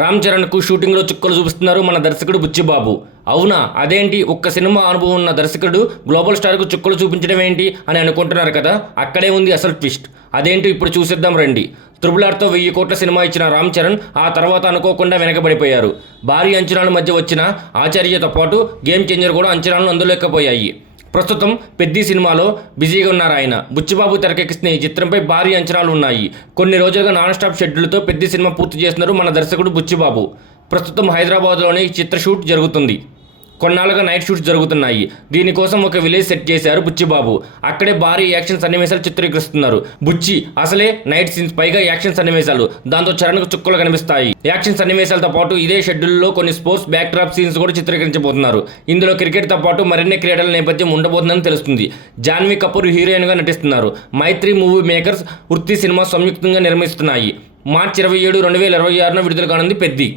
రామ్ చరణ్కు షూటింగ్లో చుక్కలు చూపిస్తున్నారు మన దర్శకుడు బుచ్చిబాబు. అవునా, అదేంటి ఒక్క సినిమా అనుభవం ఉన్న దర్శకుడు గ్లోబల్ స్టార్కు చుక్కలు చూపించడం ఏంటి అని అనుకుంటున్నారు కదా. అక్కడే ఉంది అసలు ట్విస్ట్. అదేంటి ఇప్పుడు చూసిద్దాం రండి. త్రిబుల్ ఆర్తో 1000 కోట్ల సినిమా ఇచ్చిన రామ్ చరణ్ ఆ తర్వాత అనుకోకుండా వెనకబడిపోయారు. భారీ అంచనాల మధ్య వచ్చిన ఆచార్యతో పాటు గేమ్ చేంజర్ కూడా అంచనాలను అందులేకపోయాయి. ప్రస్తుతం పెద్ది సినిమాలో బిజీగా ఉన్నారు ఆయన. బుచ్చిబాబు తెరకెక్కిస్తున్న ఈ చిత్రంపై భారీ అంచనాలు ఉన్నాయి. కొన్ని రోజులుగా నాన్ స్టాప్ షెడ్యూల్తో పెద్ది సినిమా పూర్తి చేస్తున్నారు మన దర్శకుడు బుచ్చిబాబు. ప్రస్తుతం హైదరాబాద్లోనే ఈ చిత్ర షూట్ జరుగుతుంది. కొన్నాళ్ళుగా నైట్ షూట్స్ జరుగుతున్నాయి. దీనికోసం ఒక విలేజ్ సెట్ చేశారు బుచ్చిబాబు. అక్కడే భారీ యాక్షన్ సన్నివేశాలు చిత్రీకరిస్తున్నారు. బుచ్చి అసలే నైట్ సీన్స్, పైగా యాక్షన్ సన్నివేశాలు. దాంతో చరణ్కు చుక్కలు కనిపిస్తాయి. యాక్షన్ సన్నివేశాలతో పాటు ఇదే షెడ్యూల్లో కొన్ని స్పోర్ట్స్ బ్యాక్ డ్రాప్ సీన్స్ కూడా చిత్రీకరించబోతున్నారు. ఇందులో క్రికెట్తో పాటు మరిన్ని క్రీడల నేపథ్యం ఉండబోతుందని తెలుస్తుంది. జాన్వీ కపూర్ హీరోయిన్గా నటిస్తున్నారు. మైత్రి మూవీ మేకర్స్, వృత్తి సినిమా సంయుక్తంగా నిర్మిస్తున్నాయి. మార్చి 27, 2026 విడుదల కానుంది పెద్ది.